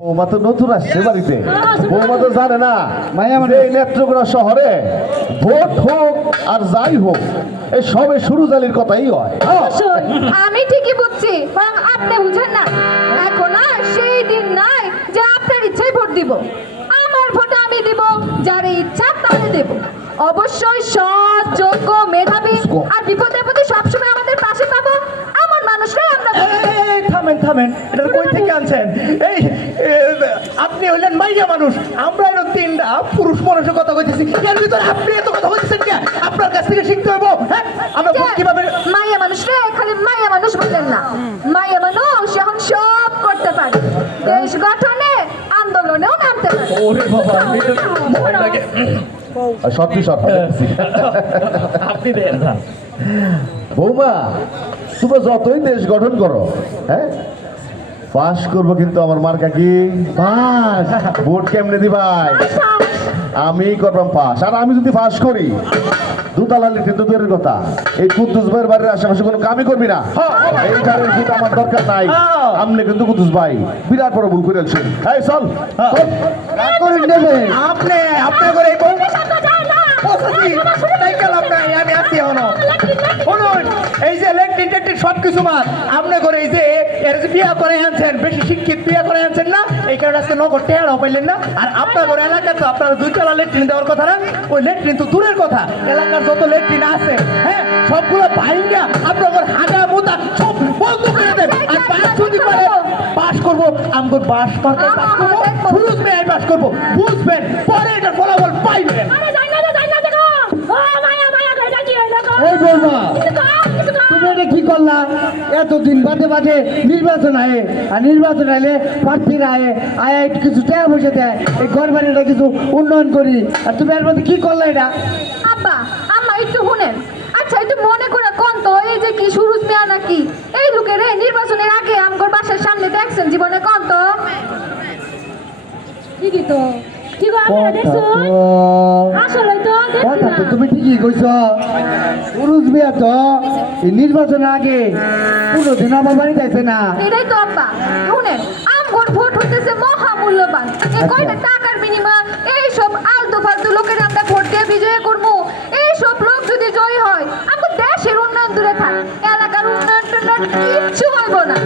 বৌমা তো নতুন আসছে বাড়িতে, বৌমা তো জানে না এই নেত্রকোনা শহরে ভোট হোক আর যাই হোক এই সবে সুরুজালির কথাই হয়। আমি ঠিকই বুঝছি, বরং আপনি বুঝেন না। এখন আর সেই দিন নাই যে আপনার ইচ্ছায় ভোট দিব। আমার ভোট আমি দিব, যার ইচ্ছা তারে দেব। অবশ্যই সৎ, যোগ্য, মেধাবী আর বিপদে আপদে সবসময় আমাদের পাশে পাবো এমন মানুষরাই আমরা। থামেন থামেন, এটা কই থেকে আনছেন? এই আপনি হইলেন মাইয়া মানুষ, আমরা হলো তিনটা পুরুষ মানুষের কথা কইতেছি, এর ভিতর আপনি এত কথা কইতেছেন কি? আপনার কাছ থেকে শিখতে হইব। হ্যাঁ, আমরা কিভাবে মাইয়া মানুষ রে? খালি মাইয়া মানুষ বললেন না, মাইয়া মানুষ এখন সব করতে পারে, দেশ গঠনে আন্দোলনেও নামতে পারে। ওরে বাবা, ভয় লাগে। সত্যি সত্যি আপনি দেন না বৌমা, তোমরা যতই দেশ গঠন করো, হ্যাঁ পাস করবো কিন্তু আমার মার্কা কি পাস। ভোট কেমনে দিবাই? আমি করলাম পাস, আর আমি যদি পাস করি দুতলা লিখে তো দূরের কথা, এই কুদ্দুস ভাইয়ের বাড়ির আশেপাশে কোনো কামই করবি না। এই গাড়ির ভোট আমার দরকার নাই। আমনে কিন্তু কুদ্দুস ভাই বিরাট বড় ভুল করে আছেন। এই চল আপনি আপনার করে আমি আছি এখনো। শুনুন, এই যে ইলেকট্রিক টেকট্রিক সব কিছু মার আপনি করে এই যে এর যে বিয়া করে আনছেন, বেশি শিক্ষিত বিয়া করে আনছেন না, এই কারণে আজকে নগর টেয়ারও পাইলেন না। আর আপনার ঘরে এলাকা তো আপনার দুইতলা লেট্রিন দেওয়ার কথা না, ওই লেট্রিন তো দূরের কথা, এলাকার যত লেট্রিন আছে হ্যাঁ সবগুলো ভাইঙ্গা আপনার ঘর হাগা মুতা সব বন্ধ করে দেন। আর পাস যদি করে পাস করবো, আমগো পাস করতে পাস করবো, ফুরুজ মেয়ে পাস করবো, বুঝবেন পরে এটার ফলাফল পাইবেন। এই বৌমা, তুমি এটা কি করলা? এতদিন বাদে বাদে নির্বাচন আয়ে, আর নির্বাচন আইলে প্রার্থীরা আয় একটু কিছু টাকা পয়সা দেয়, এই ঘর বাড়িটা কিছু উন্নয়ন করি, আর তুমি এর মধ্যে কি করলা এটা? আব্বা আম্মা একটু শুনেন, আচ্ছা একটু মনে করে কোন তো এই যে কি সুরুজ মিয়া নাকি এই লোকের নির্বাচনের আগে আমগর বাসার সামনে দেখছেন জীবনে কোন তো? ঠিকই তো, ঠিক আসলে তো কথা তো তুমি ঠিকই কইছ। পুরুষ বিয়া তো এই নির্বাচনের আগে কোনোদিন আমার বাড়ি যাইছে না। এটাই তো আব্বা, শুনেন আমগর ভোট হইতেছে মহামূল্যবান। এই কয়টা টাকার বিনিময়ে এই সব আলতু ফালতু লোকের আমরা ভোট দিয়ে বিজয় করবো। এই সব লোক যদি জয়ী হয় আমাদের দেশের উন্নয়ন দূরে থাক, এলাকার উন্নয়ন কিচ্ছু হইব না।